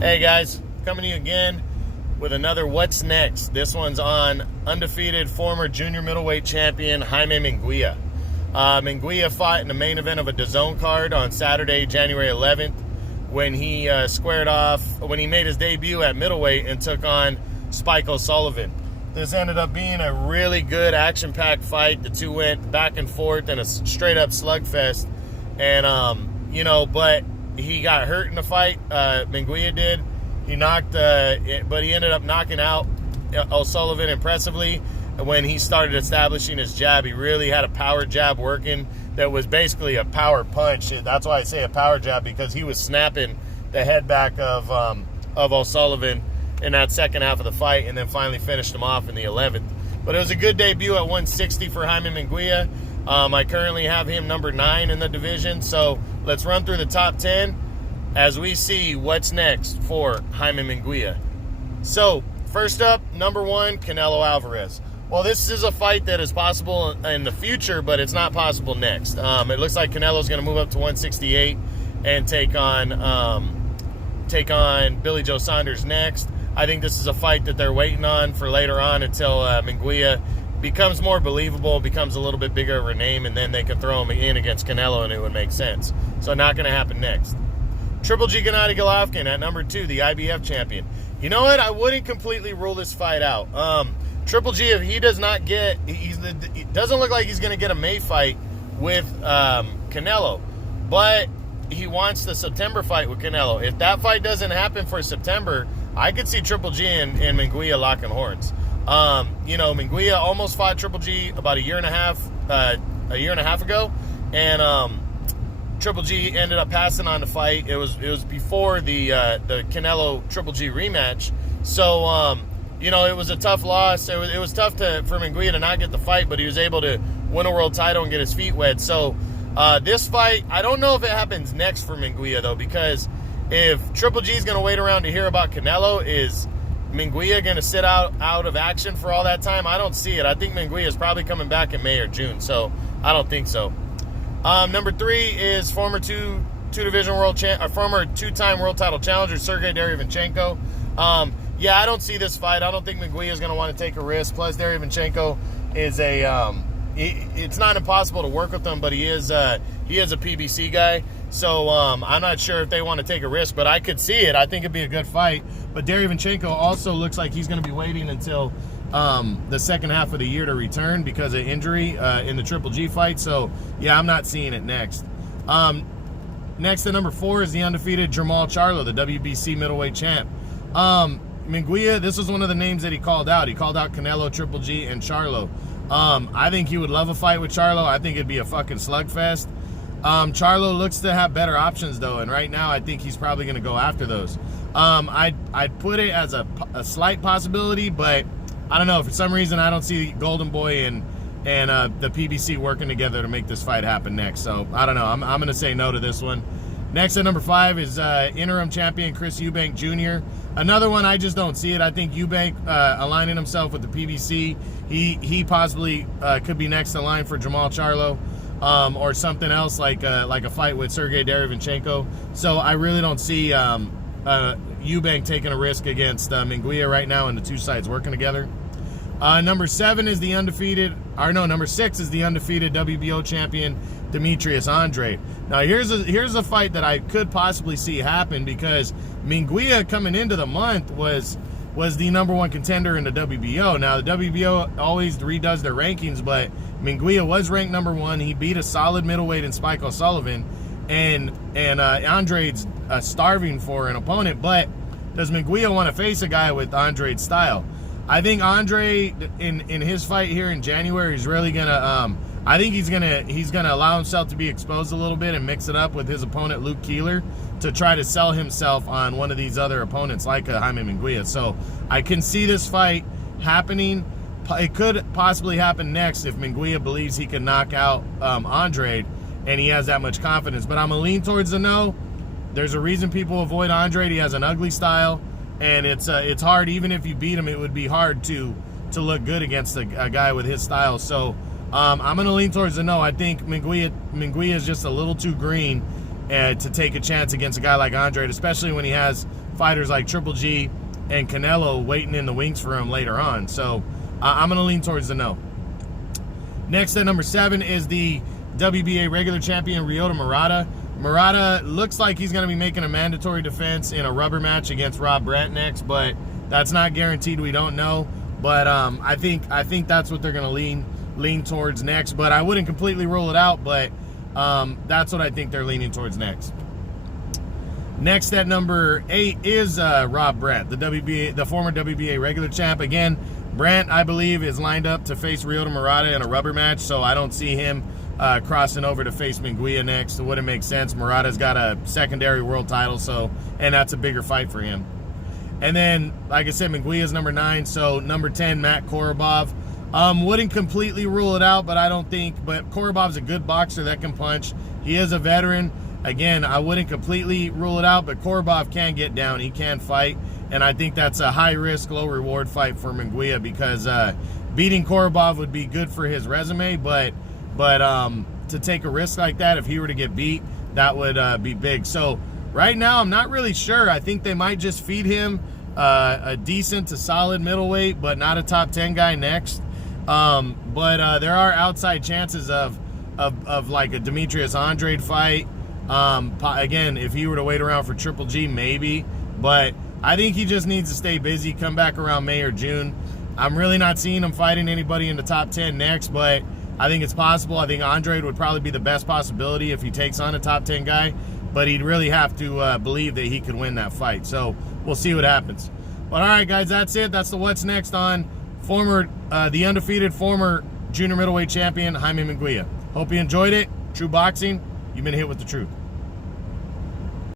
Hey guys, coming to you again with another What's Next. This one's on undefeated former junior middleweight champion Jaime Munguia. Munguia fought in the main event of a DAZN card on Saturday, January 11th, when he when he made his debut at middleweight and took on Spike O'Sullivan. This ended up being a really good action-packed fight. The two went back and forth in a straight-up slugfest, and but he got hurt in the fight. Munguia did. He knocked, but he ended up knocking out O'Sullivan impressively when he started establishing his jab. He really had a power jab working that was basically a power punch. That's why I say a power jab, because he was snapping the head back of O'Sullivan in that second half of the fight, and then finally finished him off in the 11th. But it was a good debut at 160 for Jaime Munguia. I currently have him number 9 in the division, so let's run through the top 10 as we see what's next for Jaime Munguia. So, first up, number 1, Canelo Alvarez. Well, this is a fight that is possible in the future, but it's not possible next. It looks like Canelo's going to move up to 168 and take on Billy Joe Saunders next. I think this is a fight that they're waiting on for later on until Munguia becomes more believable, becomes a little bit bigger of a name, and then they can throw him in against Canelo and it would make sense. So not going to happen next. Triple G Gennady Golovkin at number 2, the IBF champion. You know what? I wouldn't completely rule this fight out. Triple G, if he does not get, it doesn't look like he's going to get a May fight with Canelo, but he wants the September fight with Canelo. If that fight doesn't happen for September, I could see Triple G and Munguia locking horns. Munguia almost fought Triple G about a year and a half ago, and Triple G ended up passing on the fight. It was before the Canelo Triple G rematch, so it was a tough loss. It was tough for Munguia to not get the fight, but he was able to win a world title and get his feet wet. So this fight, I don't know if it happens next for Munguia though, because if Triple G is going to wait around to hear about Canelo, is Munguia going to sit out of action for all that time? I don't see it. I think Munguia is probably coming back in May or June, so I don't think so. Number 3 is former two-time world title challenger Sergey Derevyanchenko. I don't see this fight. I don't think Munguia is going to want to take a risk. Plus, Derevyanchenko is it's not impossible to work with him, but he is a PBC guy. So I'm not sure if they want to take a risk, but I could see it. I think it'd be a good fight. But Derevyanchenko also looks like he's going to be waiting until the second half of the year to return because of injury in the Triple G fight. So, yeah, I'm not seeing it next. Next at number 4 is the undefeated Jermall Charlo, the WBC middleweight champ. Munguia, this was one of the names that he called out. He called out Canelo, Triple G, and Charlo. I think he would love a fight with Charlo. I think it'd be a fucking slugfest. Charlo looks to have better options, though, and right now I think he's probably going to go after those. I'd put it as a slight possibility, but I don't know. For some reason, I don't see Golden Boy and the PBC working together to make this fight happen next. So, I don't know. I'm going to say no to this one. Next at number 5 is interim champion Chris Eubank Jr. Another one, I just don't see it. I think Eubank aligning himself with the PBC, he possibly could be next in line for Jermall Charlo. Or something else like a fight with Sergey Derevyanchenko. So I really don't see Eubank taking a risk against Munguia right now, and the two sides working together. Number 6 is the undefeated WBO champion Demetrius Andrade. Now here's a fight that I could possibly see happen, because Munguia coming into the month was the number 1 contender in the WBO. Now, the WBO always redoes their rankings, but Munguia was ranked number 1. He beat a solid middleweight in Spike O'Sullivan, and Andrade's starving for an opponent. But does Munguia want to face a guy with Andrade's style? I think Andrade in his fight here in January is really gonna. I think he's gonna allow himself to be exposed a little bit and mix it up with his opponent Luke Keeler to try to sell himself on one of these other opponents like Jaime Munguia. So I can see this fight happening. It could possibly happen next if Munguia believes he can knock out Andrade and he has that much confidence. But I'm gonna lean towards the no. There's a reason people avoid Andrade. He has an ugly style, and it's hard. Even if you beat him, it would be hard to look good against a guy with his style. So I'm going to lean towards the no. I think Munguia is just a little too green to take a chance against a guy like Andrade, especially when he has fighters like Triple G and Canelo waiting in the wings for him later on. So I'm going to lean towards the no. Next at number 7 is the WBA regular champion, Ryota Murata. Murata looks like he's going to be making a mandatory defense in a rubber match against Rob Brandt next, but that's not guaranteed. We don't know. But I think that's what they're going to lean towards next. But I wouldn't completely rule it out, but that's what I think they're leaning towards next. Next at number 8 is Rob Brandt, the former WBA regular champ. Again, Brandt, I believe, is lined up to face Ryota Murata in a rubber match, so I don't see him crossing over to face Munguia next. It wouldn't make sense. Murata's got a secondary world title, and that's a bigger fight for him. And then, like I said, Munguia's number 9, so number 10, Matt Korobov. Wouldn't completely rule it out, but Korobov's a good boxer that can punch. He is a veteran. Again, I wouldn't completely rule it out, but Korobov can get down. He can fight, and I think that's a high-risk, low-reward fight for Munguia because beating Korobov would be good for his resume, but to take a risk like that, if he were to get beat, that would be big. So right now, I'm not really sure. I think they might just feed him a decent to solid middleweight, but not a top 10 guy next. But there are outside chances of like a Demetrius Andrade fight. Again, if he were to wait around for Triple G, maybe. But I think he just needs to stay busy, come back around May or June. I'm really not seeing him fighting anybody in the top 10 next, but I think it's possible. I think Andrade would probably be the best possibility if he takes on a top 10 guy, but he'd really have to believe that he could win that fight. So we'll see what happens. But all right, guys, that's it. That's the What's Next on the undefeated former junior middleweight champion, Jaime Munguia. Hope you enjoyed it. True Boxing, you've been hit with the truth.